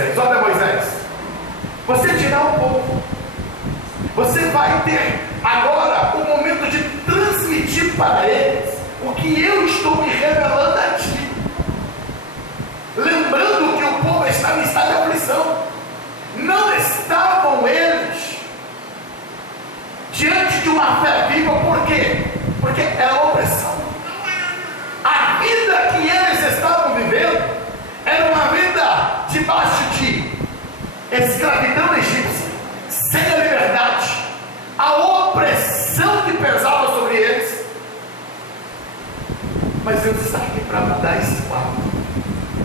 Moisés: olha, Moisés, você dirá ao povo, você vai ter agora o momento de transmitir para eles o que eu estou me revelando a ti. Lembrando que o povo estava em estado de aflição. Não estavam eles diante de uma fé viva. Por quê? Porque era opressão. A vida que eles estavam vivendo era uma vida debaixo de escravidão egípcia, sem a liberdade, a opressão que pesava sobre eles. Mas Deus está aqui para mudar esse quadro.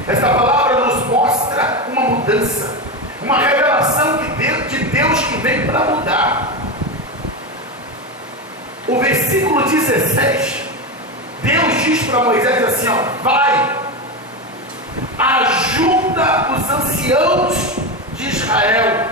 Esta palavra nos mostra uma mudança, uma revelação de Deus que vem para mudar. O versículo 16, Deus diz para Moisés assim: ó, vai, ajunta os anciãos de Israel,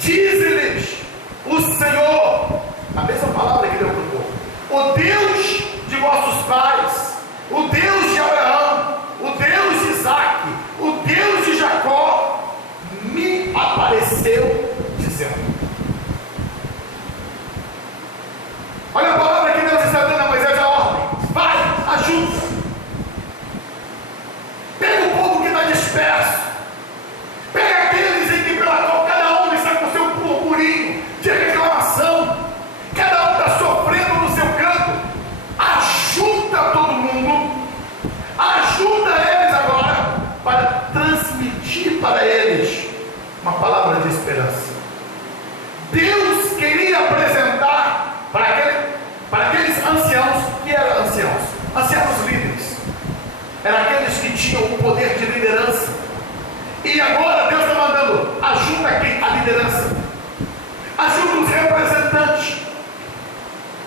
dize-lhes o Senhor, a mesma palavra que deu para o povo, o Deus de vossos pais, o Deus de Abraão, o Deus de Isaac, o Deus de Jacó, me apareceu dizendo. Olha a palavra que Deus está dando a Moisés, a ordem: vai, ajuda, pega o povo que está disperso, pega aqueles em que pela qual cada um está com o seu purpurinho de reclamação, cada um está sofrendo no seu canto, ajuda todo mundo, ajuda eles agora, para transmitir para eles uma palavra de esperança. Deus queria apresentar para aqueles anciãos, que eram anciãos líderes, eram aqueles que tinham o poder de liderança, e agora Deus está mandando: ajuda quem? A liderança, ajuda os representantes,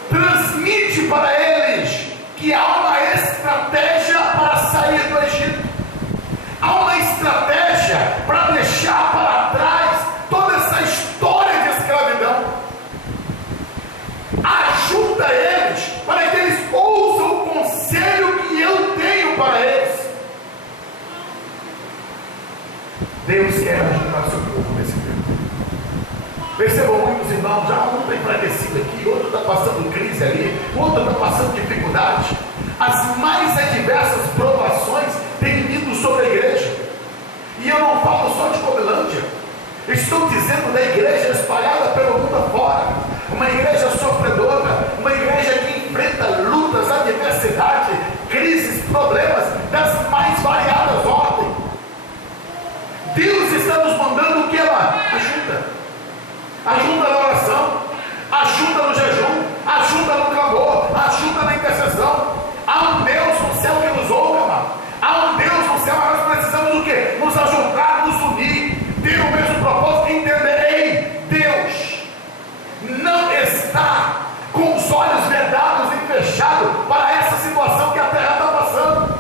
transmite para eles que há uma estratégia para sair do Egito, há uma estratégia para deixar para trás toda essa história de escravidão. Ajuda eles para que eles ouçam o conselho que eu tenho para eles. Deus quer ajudar seu povo nesse tempo. Percebam, muitos irmãos, já um está enfraquecido aqui, outro está passando crise ali, outro está passando dificuldade. As mais adversas provações têm vindo sobre a igreja. E eu não falo só de Covilândia, estou dizendo da igreja espalhada pelo mundo afora. Uma igreja sofredora, uma igreja que enfrenta lutas, adversidade, crises, problemas das mais variadas ordens. Deus está nos mandando o que ela ajuda. Ajuda na oração, ajuda no jejum, ajuda no clamor, ajuda na intercessão. Há um Deus no céu que nos ouve, amado. Há um Deus no céu, mas nós precisamos do quê? Nos ajuntar, nos unir, ter o mesmo propósito e entender: ei, Deus não está com os olhos vedados e fechados para essa situação que a terra está passando.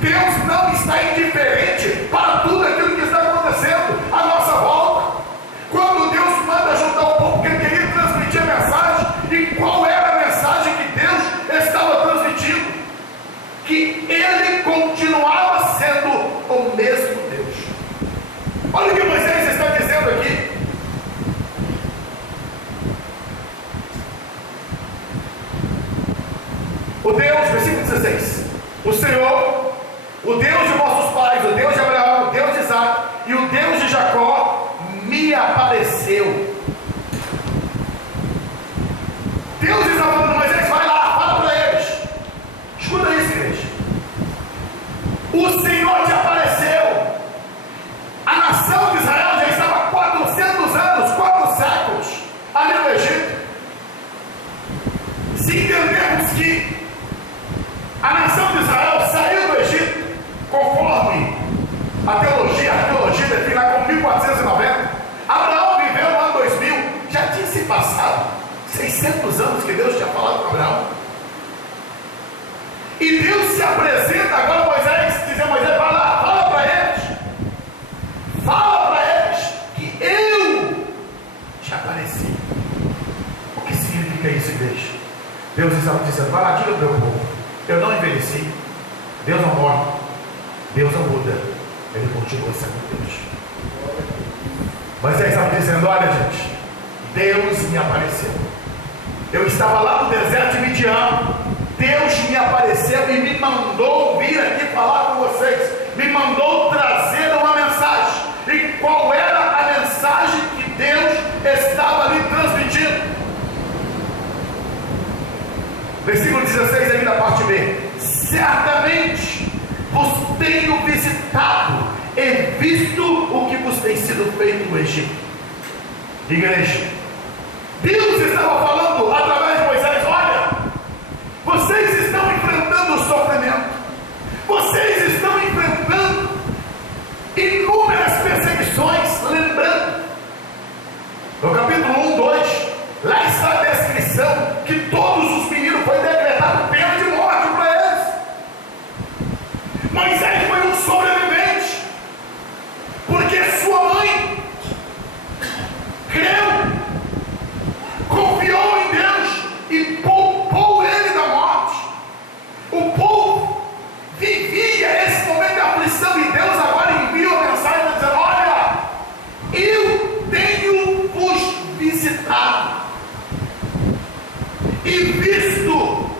Deus não está indiferente para tudo aquilo que está acontecendo à nossa volta. Quando Deus manda ajudar o povo, que ele queria transmitir a mensagem, e qual era a mensagem que Deus estava transmitindo? Que ele continuava sendo o mesmo Deus. Olha o que Moisés está dizendo aqui. O Deus, versículo 16: o Senhor, o Deus de vossos pais, o Deus de Abraão, o Deus de Isaac e o Deus de Jacó, me apareceu. Deus está falando: Moisés, vai lá, fala para eles. Escuta isso, igreja. O Senhor te apareceu. A nação de Israel já estava há 400 anos, 4 séculos ali no Egito. Se entendermos que a nação de Israel saiu do Egito, conforme a arqueologia define lá como 1490, Abraão viveu no ano 2000, já tinha se passado 600 anos que Deus tinha falado com Abraão. E Deus se apresenta agora a Moisés, dizendo: Moisés, vai lá, fala para eles que eu te apareci. O que significa isso, igreja? Deus estava dizendo: vai lá, diga para o meu povo, eu não envelheci, Deus não morre, Deus não muda, Ele continua sendo Deus. Moisés estava dizendo: olha, gente, Deus me apareceu. Eu estava lá no deserto de Midian. Deus me apareceu e me mandou vir aqui falar com vocês. Me mandou trazer uma mensagem. E qual era a mensagem que Deus estava ali transmitindo? Versículo 16, ainda parte B. Certamente vos tenho visitado e visto o que vos tem sido feito no Egito. Igreja, Deus estava falando através de Moisés: olha, vocês estão enfrentando o sofrimento, vocês estão enfrentando inúmeras perseguições. Lembrando, no capítulo 1, 2, lá está a descrição que todos os meninos foi decretado pena de morte para eles. Moisés foi um sobrevivente, porque sua mãe creu, confiou em Deus e poupou ele da morte. O povo vivia esse momento de aflição e Deus agora envia uma mensagem dizendo: olha, eu tenho vos visitado e visto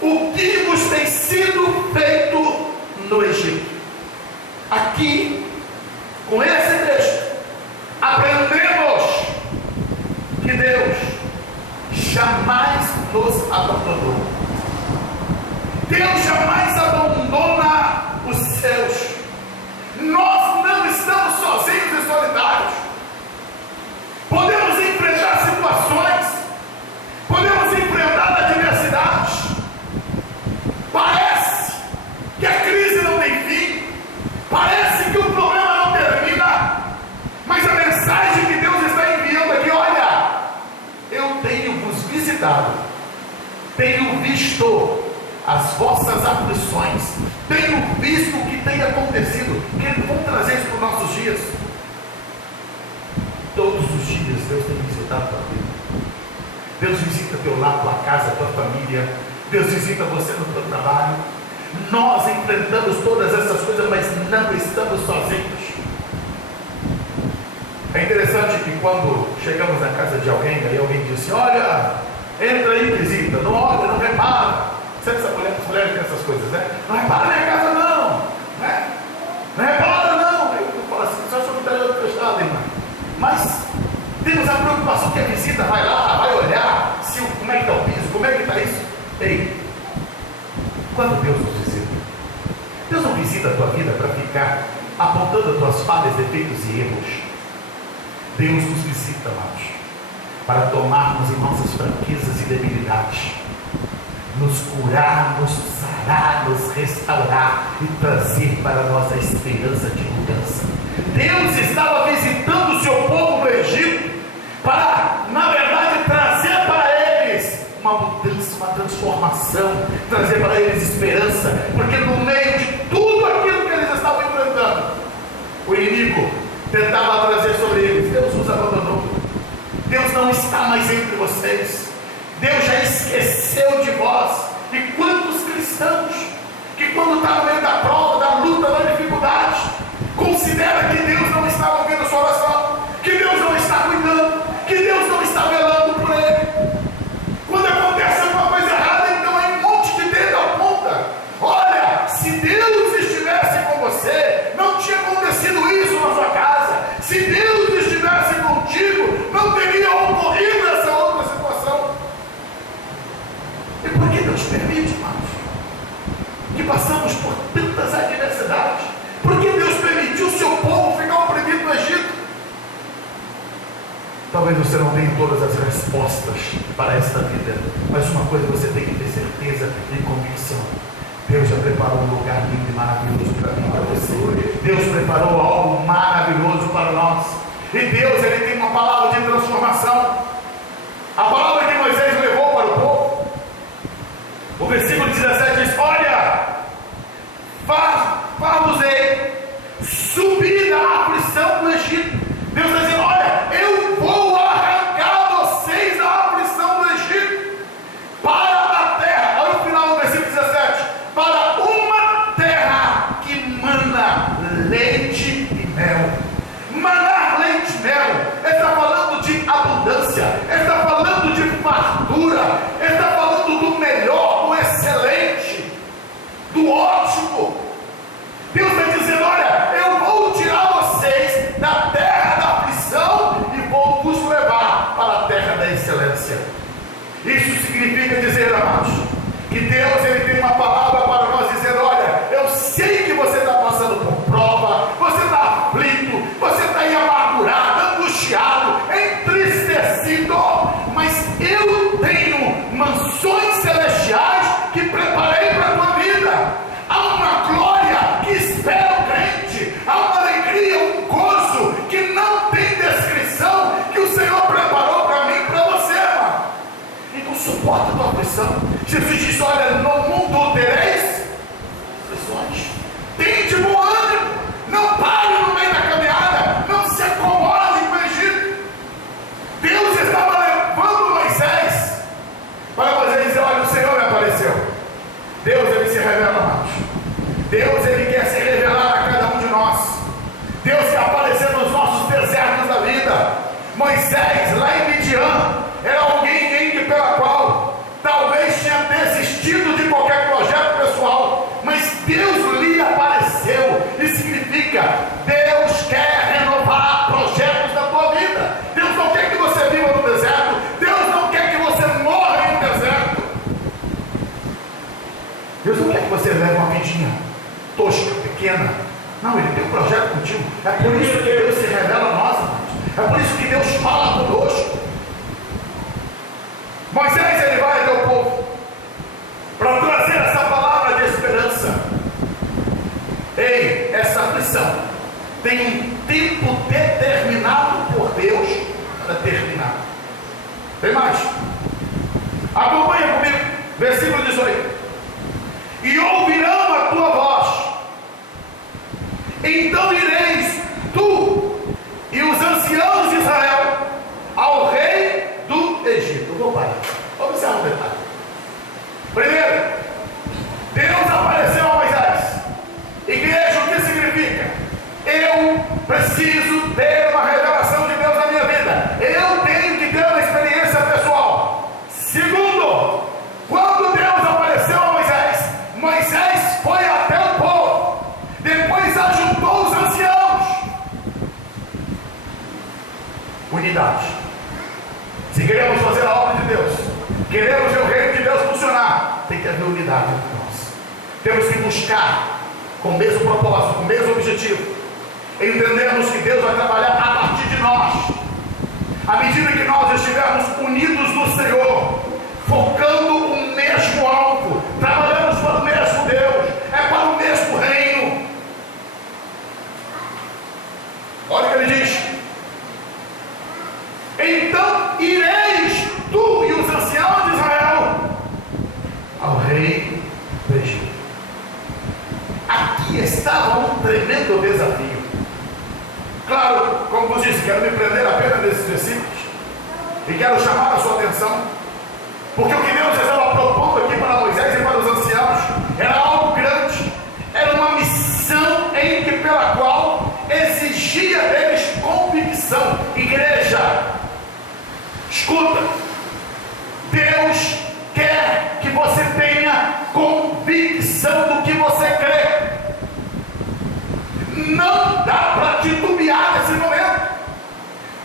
o que vos tem sido feito no Egito. Aqui, com esse texto, aprendemos que Deus jamais nos abandonou. Deus jamais abandona os seus. Nós não estamos sozinhos e solitários. Podemos enfrentar situações, podemos enfrentar adversidades. Parece que a crise não tem fim, parece que o problema não termina, mas a mensagem que Deus está enviando aqui: olha, eu tenho vos visitado, tenho visto as vossas aflições, tenho visto o que tem acontecido. Querido, vamos trazer isso para os nossos dias. Todos os dias Deus tem visitado a tua vida. Deus visita teu lar, tua casa, tua família. Deus visita você no teu trabalho. Nós enfrentamos todas essas coisas, mas não estamos sozinhos. É interessante que quando chegamos na casa de alguém, aí alguém disse: olha, entra aí, visita, não olha, não repara. Sabe essa mulher, as mulheres têm essas coisas, né? Não repara na minha casa não, né? Não repara não. Eu falo assim: só sobre o telhado fechado, irmão. Mas temos a preocupação que a visita vai lá, vai olhar como é que está o piso, como é que está isso. Ei, quando Deus nos visita, Deus não visita a tua vida para ficar apontando as tuas falhas, defeitos e erros. Deus nos visita, amados, para tomarmos em nossas fraquezas e debilidades, nos curar, nos sarar, nos restaurar e trazer para nós a esperança de mudança. Deus estava visitando o seu povo no Egito para, na verdade, trazer para eles uma mudança, uma transformação, trazer para eles esperança, porque no meio de tudo aquilo que eles estavam enfrentando, o inimigo tentava trazer sobre eles: Deus os abandonou, Deus não está mais entre vocês, Deus já esqueceu de vós. E quantos cristãos que, quando está no meio da prova, da luta, da dificuldade, considera que Deus não está ouvindo a sua oração, que Deus não está cuidando, que Deus não está velando por ele. Quando acontece alguma coisa errada, então aí um monte de dedo aponta: olha, se Deus estivesse com você, não tinha acontecido isso na sua casa. Se Deus estivesse contigo, não teria ocorrido essa outra situação. E por que Deus permite, irmãos, que passamos por tantas adversidades? Por que Deus permitiu o seu povo ficar oprimido no Egito? Talvez você não tenha todas as respostas para esta vida, mas uma coisa você tem que ter certeza e convicção: Deus já preparou um lugar lindo e maravilhoso para mim e para você. Deus preparou algo maravilhoso para nós. E Deus, Ele tem uma palavra de transformação. A palavra que Moisés levou para o povo, o versículo 17 diz: olha, far-vos-ei subir da aflição do Egito. Deus está dizendo: olha, eu vou arrancar vocês da aflição do Egito para a terra. Olha o final do versículo 17: para uma terra que mana leite e mel. Maná, leite e mel. Ele está falando de abundância, ele está falando de fartura, ele está falando do melhor, do excelente, do ótimo. Deus está dizendo: olha, eu vou tirar vocês da terra da aflição e vou vos levar para a terra da excelência. Isso significa dizer, amados, que Deus ele tem uma palavra para nós dizer: olha, eu sei que você está passando por prova, você está aflito, você está aí amargurado, angustiado, entristecido, mas eu tenho mansões celestiais que preparei para a tua vida. Há uma glória que espera o crente, há uma alegria, um gozo que não tem descrição, que o Senhor preparou para mim e para você, mano. Então suporta a tua aflição. Jesus disse: olha, no mundo tereis aflições. Tende bom ânimo, não pare no meio da caminhada, não se acomode com o Egito. Deus estava levando Moisés para Moisés dizer: olha, o Senhor me apareceu. Deus ele se revela mais. Deus ele quer se revelar a cada um de nós. Deus quer aparecer nos nossos desertos da vida. Moisés lá em Midian era alguém pela qual talvez tinha desistido de qualquer projeto pessoal, mas Deus lhe apareceu. Isso significa: Deus quer renovar projetos da tua vida. Deus não quer que você viva no deserto. Deus não quer que você morra no deserto. Deus não quer que você leve uma vidinha tosca, pequena. Não, Ele tem um projeto contigo. É por isso que Deus se revela a nós, amados. É por isso que Deus fala conosco. Moisés ele vai até o povo para trazer essa palavra de esperança. Ei, essa aflição tem um tempo determinado por Deus para terminar. Tem mais? Acompanha comigo, versículo 18. E ouvirão a tua voz, então ireis tu e os anciãos de Israel ao rei do Egito. Vou parar. Observa um detalhe. Primeiro, Deus apareceu a Moisés. Igreja, o que significa? Eu preciso ter uma revelação de Deus na minha vida. Eu tenho que ter uma experiência pessoal. Segundo, quando Deus apareceu a Moisés, Moisés foi até o povo. Depois ajuntou os anciãos. Unidade. Se queremos fazer a obra de Deus, queremos ver o reino de Deus funcionar, tem que haver unidade entre nós. Temos que buscar com o mesmo propósito, com o mesmo objetivo. Entendemos que Deus vai trabalhar a partir de nós. À medida que nós estivermos unidos no Senhor, focando o mesmo alvo, trabalhamos para o mesmo Deus, é para o mesmo reino. Olha o que ele diz: então ireis tu e os anciãos de Israel ao rei do Egito. Aqui estava um tremendo desafio. Claro, como vos disse, quero me prender apenas nesses versículos e quero chamar a sua atenção, porque o que Deus estava propondo aqui para Moisés e para os anciãos era algo grande, era uma missão pela qual exigia deles convicção. Igreja, escuta, Deus quer que você tenha convicção do que você crê. Não dá para titubear nesse momento.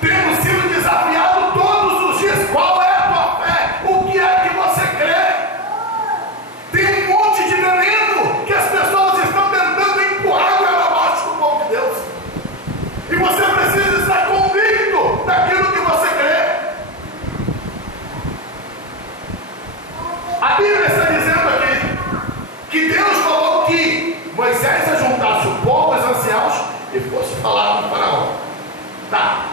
Temos sido desafiados todos os dias. Qual é a tua fé? O que é que você crê? Tem um monte de veneno que as pessoas estão tentando empurrar goela abaixo do povo de Deus. E você precisa estar convicto daquilo que você crê. A Bíblia está dizendo aqui que Deus falou que Moisés ajuntasse o povo, os anciãos, e fosse falar com o faraó. Tá.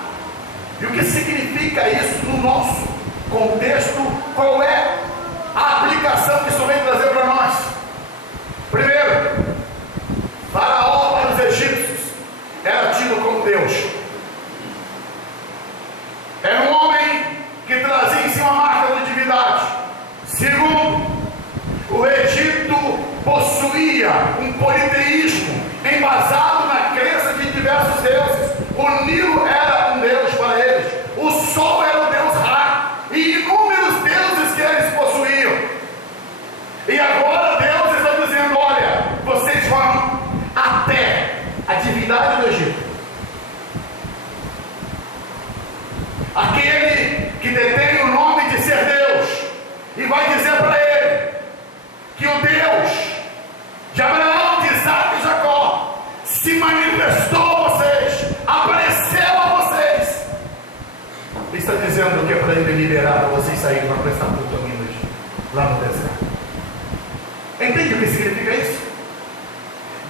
E o que significa isso no nosso contexto? Qual é a aplicação que isso vem trazer para nós? Primeiro, faraó para os egípcios era tido como Deus. Era um homem que trazia em si uma marca de divindade. Segundo, o Egito possuía um politeísmo embasado na crença Nilo era um deus para eles, o sol era o deus Ra, e inúmeros deuses que eles possuíam. E agora Deus está dizendo: olha, vocês vão até a divindade do Egito, aquele que detém o nome de ser Deus, e vai dizer para ele que o Deus de Abraão, de Isaac e Jacó se manifestou a vocês, apareceu a vocês. Ele está dizendo que é para ele liberar para vocês saírem para prestar culto a mim lá no deserto. Entende o que significa isso?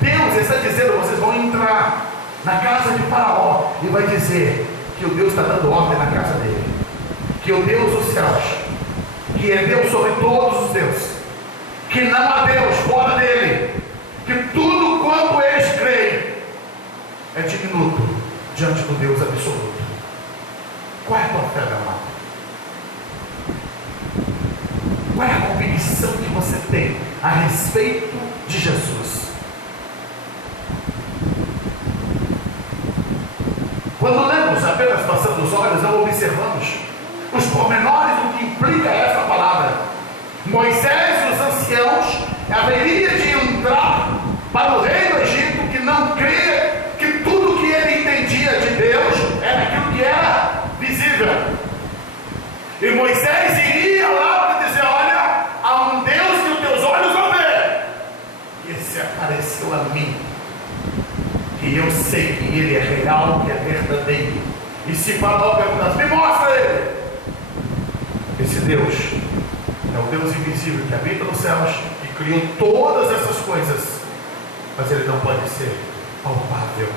Deus está dizendo: vocês vão entrar na casa de Faraó, e vai dizer que o Deus está dando ordem na casa dele, que o Deus dos céus, que é Deus sobre todos os deuses, que não há Deus fora dele, que tudo quanto eles creem é diminuto diante do Deus absoluto. Qual é a tua fé, meu amado? Qual é a convicção que você tem a respeito de Jesus? Quando lemos apenas passando os olhos, não observamos os pormenores do que implica essa palavra. Moisés e os anciãos haveria de entrar para o rei do Egito, que não cria que tudo que ele entendia de Deus era aquilo que era visível. E Moisés iria lá para dizer: olha, há um Deus que os teus olhos vão ver. E esse apareceu a mim, que eu sei que ele é real, que é verdadeiro. E se Faraó perguntar: me mostra ele. Esse Deus é o Deus invisível que habita nos céus, que criou todas essas coisas, mas ele não pode ser palpável.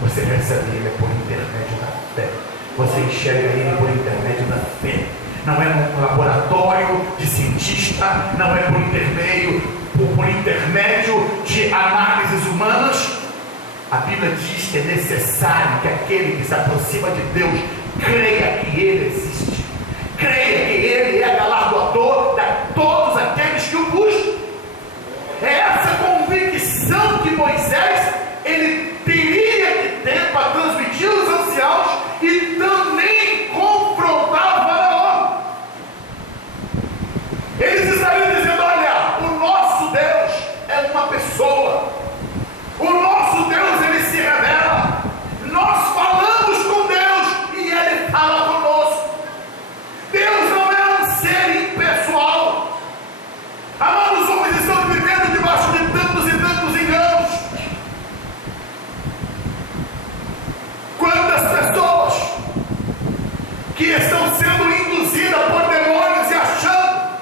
Você recebe ele por intermédio da fé. Você enxerga ele por intermédio da fé. Não é num laboratório de cientista, não é por intermédio de análises humanas. A Bíblia diz que é necessário que aquele que se aproxima de Deus creia que ele existe, creia que ele é galardoador de todos aqueles que o buscam. É essa convicção que Moisés ele teria que ter para transmitir aos anciãos e também confrontar o Faraó. Eles estariam dizendo: olha, o nosso Deus é uma pessoa, o nosso Deus ele se revela, nós falamos com Deus e ele fala conosco. Deus não é um ser impessoal. Amados, os homens estão vivendo debaixo de tantos e tantos enganos. Quantas pessoas que estão sendo induzidas por demônios e achando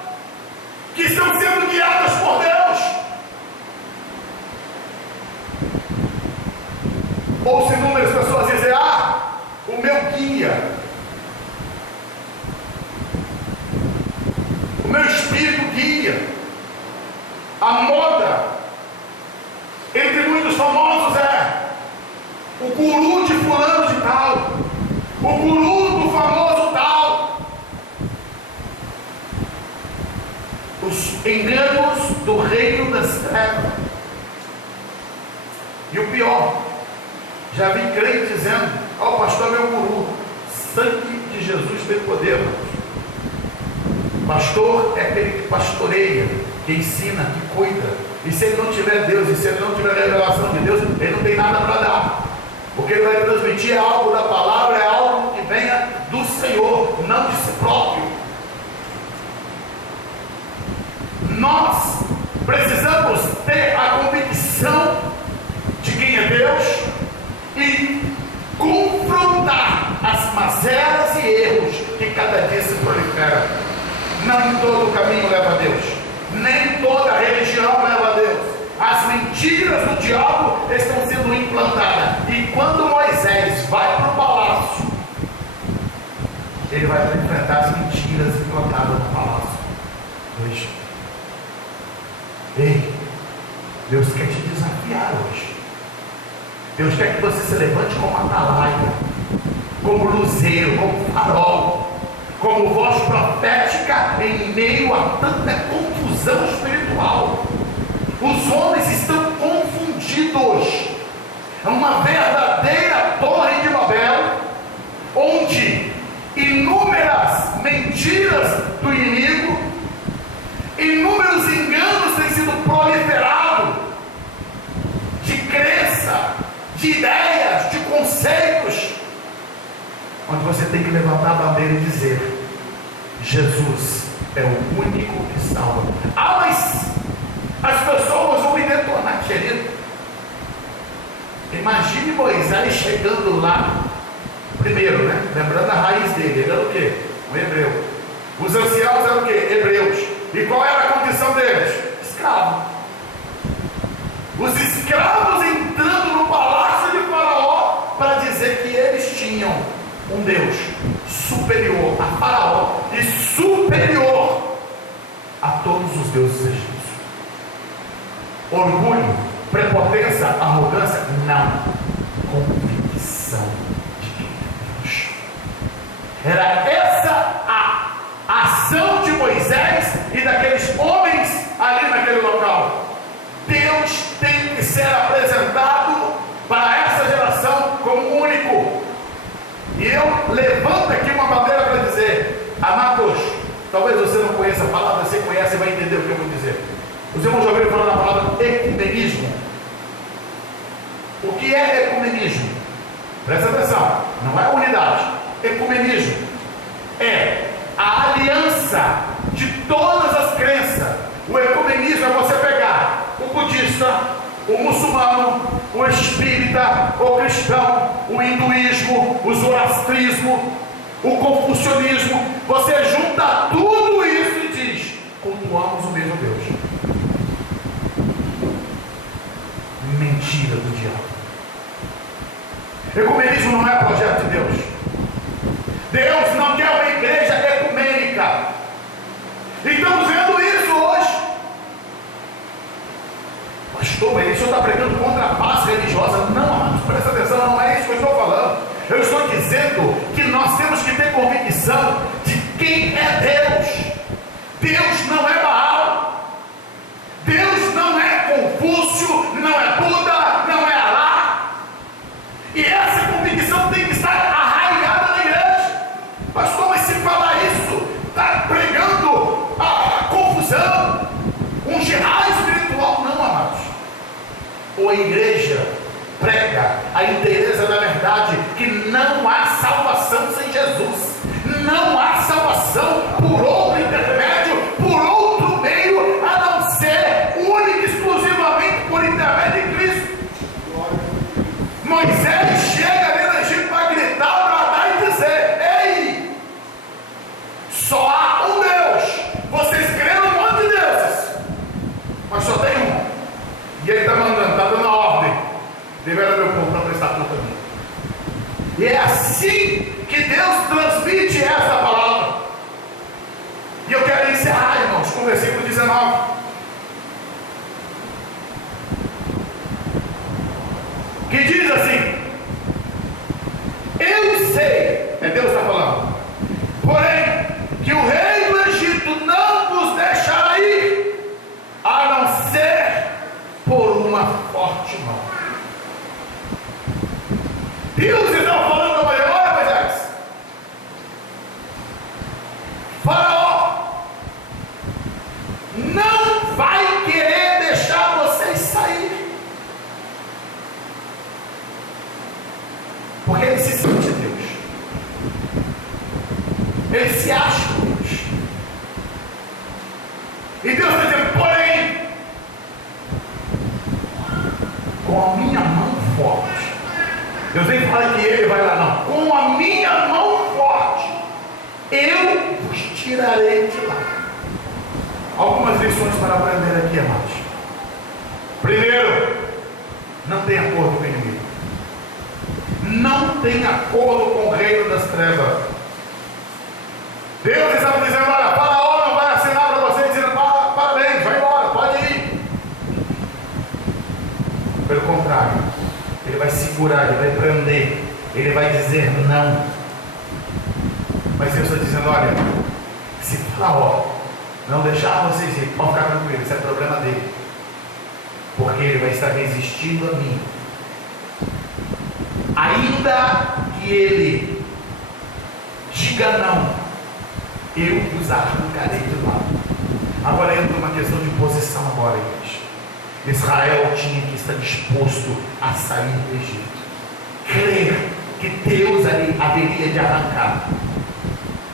que estão sendo guiadas por Deus. Ouço inúmeras pessoas dizer: ah, o meu guia, o meu espírito guia. A moda entre muitos famosos é o guru de fulano de tal, o guru do famoso tal. Os enganos do reino das trevas. E o pior, já vi crente dizendo: ó, o pastor é meu guru. Sangue de Jesus tem poder. Pastor é aquele que pastoreia, que ensina, que cuida. E se ele não tiver Deus, e se ele não tiver revelação de Deus, ele não tem nada para dar. O que ele vai transmitir é algo da palavra, é algo que venha do Senhor, não de si próprio. Nós precisamos ter a convicção de quem é Deus e confrontar as mazelas e erros que cada dia se proliferam. Não todo caminho leva a Deus, nem toda religião leva a Deus. As mentiras do diabo estão sendo implantadas. E quando Moisés vai para o palácio, ele vai enfrentar as mentiras implantadas no palácio do Egito. Ei, Deus quer te desafiar hoje. Deus quer que você se levante como atalaia, como luzeiro, como farol, como voz profética em meio a tanta confusão espiritual. Os homens estão confundidos. É uma verdadeira de ideias, de conceitos, onde você tem que levantar a bandeira e dizer: Jesus é o único que salva. Mas as pessoas vão me detonar, querido. Imagine Moisés chegando lá, primeiro, né? Lembrando a raiz dele, ele era o quê? Um hebreu. Os anciãos eram o quê? Hebreus. E qual era a condição deles? Escravo. Os escravos entrando no palácio de Faraó para dizer que eles tinham um Deus superior a Faraó e superior a todos os deuses egípcios. Orgulho, prepotência, arrogância? Não. Convicção de quem é Deus. Era essa a ação de Moisés e daqueles homens ali naquele local. Deus tem que ser apresentado para essa geração como único. E eu levanto aqui uma bandeira para dizer: amados, talvez você não conheça a palavra, você conhece e vai entender o que eu vou dizer. Os irmãos já ouviram falar da palavra ecumenismo. O que é ecumenismo? Presta atenção, não é unidade. Ecumenismo é a aliança de todas as crenças. O ecumenismo é você pegar o budista, o muçulmano, o espírita, o cristão, o hinduísmo, o zoroastrismo, o confucionismo. Você junta tudo isso e diz: cultuamos o mesmo Deus. Mentira do diabo. Ecumenismo não é projeto de Deus. Deus não quer uma igreja ecumênica. E estamos vendo isso hoje. Pastor, mas o senhor está pregando contra a paz religiosa? Não, amados, presta atenção, não é isso que eu estou falando. Eu estou dizendo que nós temos que ter convicção de quem é Deus. Deus não é Baal. Deus não é Confúcio, não é Buda, não é Alá. E essa convicção tem que estar arraigada na igreja. Pastor, mas se falar isso, está pregando a confusão, um jihad espiritual. Não, amados. Ou a igreja prega a inteireza da verdade, que não há salvação sem Jesus. Não há salvação por outro intermédio, por outro meio, a não ser única e exclusivamente por intermédio de Cristo. Moisés chega ali no Egito para gritar, bradar e dizer: ei, só há um Deus. Vocês creem no monte de deuses, mas só tem um. E ele está mandando, está dando a ordem: libera meu povo para prestar conta a mim. E é assim que Deus transmite essa palavra. E eu quero encerrar, irmãos, com o versículo 19. Que diz assim: eu sei, é Deus que está falando, porém, que o rei do Egito não vos deixará ir, a não ser por uma forte mão. Deus está falando para Moisés: olha, Moisés, Faraó não vai querer deixar vocês sair, porque ele se sente Deus, ele se acha Deus. E Deus está dizendo: porém, com a minha mão forte. Deus nem fala que ele vai lá, não. Com a minha mão forte, eu vos tirarei de lá. Algumas lições para aprender aqui, amados. Primeiro, não tem acordo com o inimigo. Não tem acordo com o reino das trevas. Deus estava dizendo: olha, Faraó não vai assinar para você, dizendo: parabéns, vai embora, pode ir. Pelo contrário, ele vai segurar, ele vai prender, ele vai dizer não. Mas Deus está dizendo: olha, se Faraó não deixar vocês ir, pode ficar tranquilo, isso é problema dele, porque ele vai estar resistindo a mim. Ainda que ele diga não, eu vos arrancarei de lá. Agora entra uma questão de posição agora, igreja. Israel tinha que estar disposto a sair do Egito, crer que Deus ali haveria de arrancar.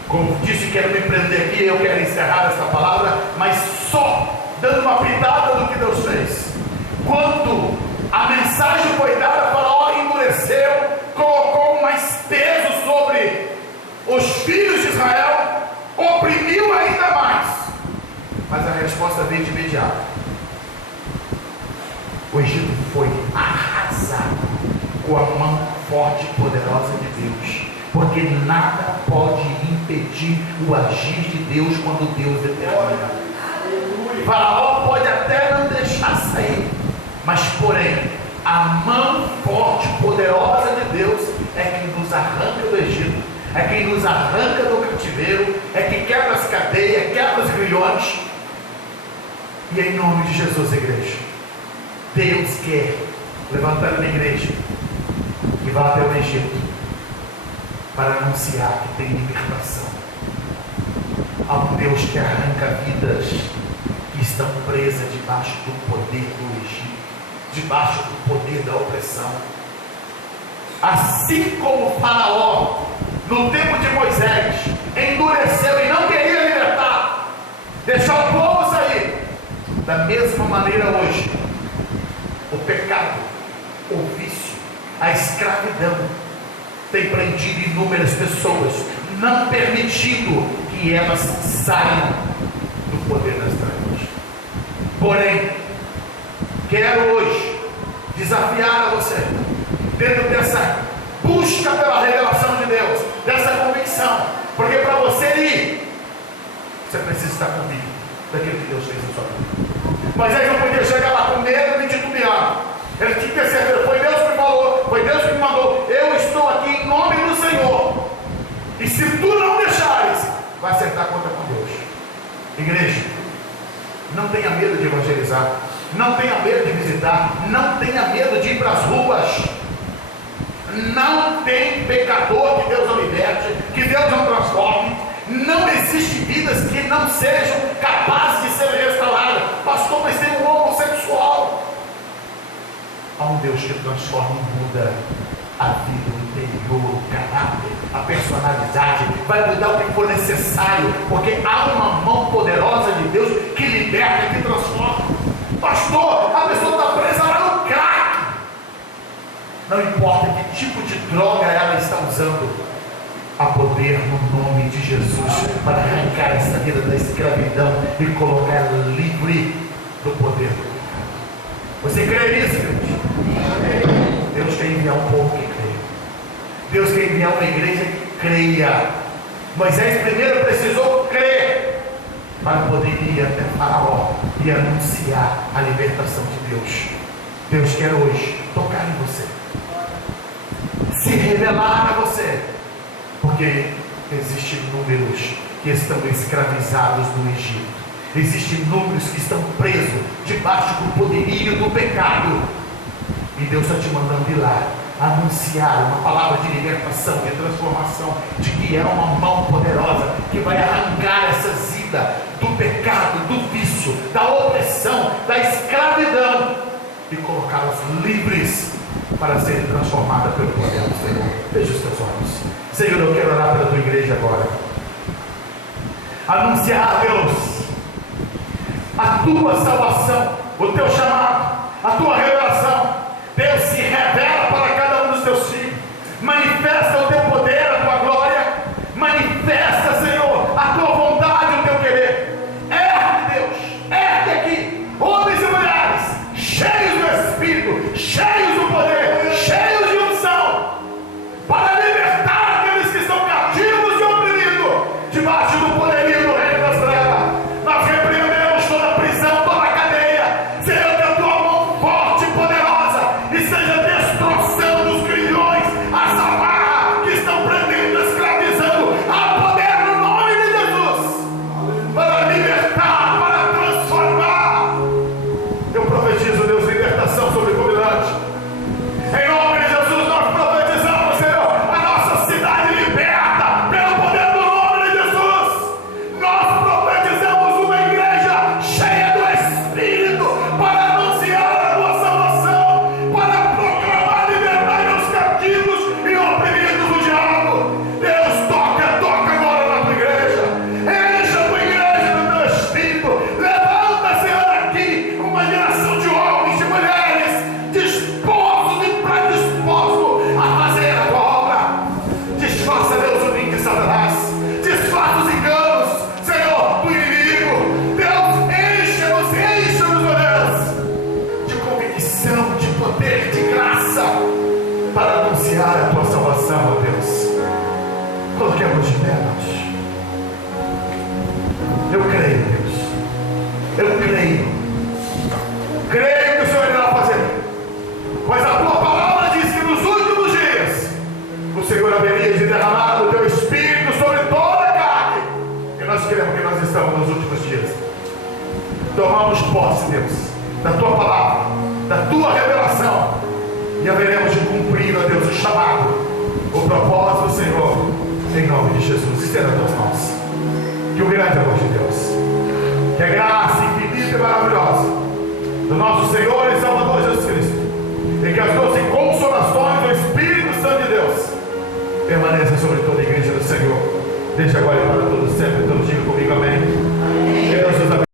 Como disse, quero me prender aqui, eu quero encerrar essa palavra, mas só dando uma pitada do que Deus fez. Quando a mensagem foi dada, Faraó endureceu, colocou mais peso sobre os filhos de Israel, oprimiu ainda mais. Mas a resposta veio de imediato. O Egito foi arrasado com a mão forte e poderosa de Deus, porque nada pode impedir o agir de Deus quando Deus determina. Faraó pode até não deixar sair, mas porém a mão forte e poderosa de Deus é quem nos arranca do Egito, é quem nos arranca do cativeiro, é quem quebra as cadeias, quebra os grilhões. E em nome de Jesus, igreja, Deus quer levantar uma igreja que vá até o Egito para anunciar que tem libertação. Há um Deus que arranca vidas que estão presas debaixo do poder do Egito, debaixo do poder da opressão. Assim como o Faraó, no tempo de Moisés, endureceu e não queria libertar, deixar o povo sair. Da mesma maneira hoje, o pecado, o vício, a escravidão tem prendido inúmeras pessoas, não permitindo que elas saiam do poder das trevas. Porém, quero hoje desafiar a você, dentro dessa busca pela revelação de Deus, dessa convicção, porque para você ir, você precisa estar convicto daquilo que Deus fez na sua vida. Moisés não podia chegar lá com medo nem titubeando. Ele tinha que ter certeza, foi Deus que falou, foi Deus que me mandou, eu estou aqui em nome do Senhor. E se tu não deixares, vai acertar conta com Deus. Igreja, não tenha medo de evangelizar, não tenha medo de visitar, não tenha medo de ir para as ruas. Não tem pecador que Deus não liberte, que Deus não transforme. Não existe vidas que não sejam capazes de ser restauradas. Pastor, mas tem um homossexual. Há um Deus que transforma e muda a vida, o interior, o caráter, a personalidade, vai mudar o que for necessário, porque há uma mão poderosa de Deus que liberta, que transforma. Pastor, a pessoa está presa lá no crack. Não importa que tipo de droga ela está usando, há poder no nome de Jesus para arrancar essa vida da escravidão e colocar ela livre do poder do pecado. Você crê nisso, gente? Deus quer enviar um povo que crê. Deus quer enviar uma igreja que creia. Moisés primeiro precisou crer para poder ir até Faraó e anunciar a libertação de Deus. Deus quer hoje tocar em você, se revelar a você, porque existem números que estão escravizados no Egito. Existem números que estão presos debaixo do poderio do pecado. E Deus está te mandando ir lá anunciar uma palavra de libertação, de transformação, de que é uma mão poderosa que vai arrancar essas vidas do pecado, do vício, da opressão, da escravidão e colocá-las livres para serem transformadas pelo poder do Senhor. Feche os teus olhos. Senhor, eu quero orar pela tua igreja agora. Anunciar a Deus a tua salvação, o teu chamado, a tua revelação. Deus se revela para cada um dos teus filhos. Manifesta o teu poder, a tua glória. Manifesta, Senhor, a tua vontade, o teu querer. Ergue, Deus, ergue aqui homens e mulheres cheios do Espírito, cheios do poder, cheios de unção, para libertar aqueles que estão cativos e oprimidos debaixo do poderio do reino das trevas. Nós repreendemos toda prisão, toda cadeia. Senhor, que a tua mão forte e poderosa esteja destroçando os grilhões, as amarras que estão prendendo, escravizando. Há poder no nome de Jesus para libertar, para transformar. Eu profetizo, Deus, libertação sobre a comunidade. situação, ó Deus. Coloquemos de pé, nós. Eu creio, Deus. Eu creio. Creio que o Senhor irá fazer. Mas a tua palavra diz que nos últimos dias o Senhor haveria de derramar o teu Espírito sobre toda a carne. E nós queremos que nós estamos nos últimos dias. Tomamos posse, Deus, da tua palavra, da tua revelação, e haveremos de cumprir, ó Deus, o chamado, o propósito do Senhor, em nome de Jesus. Estenda as tuas mãos. Que o grande amor de Deus, que a graça infinita e maravilhosa do nosso Senhor e Salvador Jesus Cristo, e que as doces consolações do Espírito Santo de Deus permaneçam sobre toda a igreja do Senhor, desde agora e para todos sempre. Todos digam comigo amém. Que Deus os abençoe.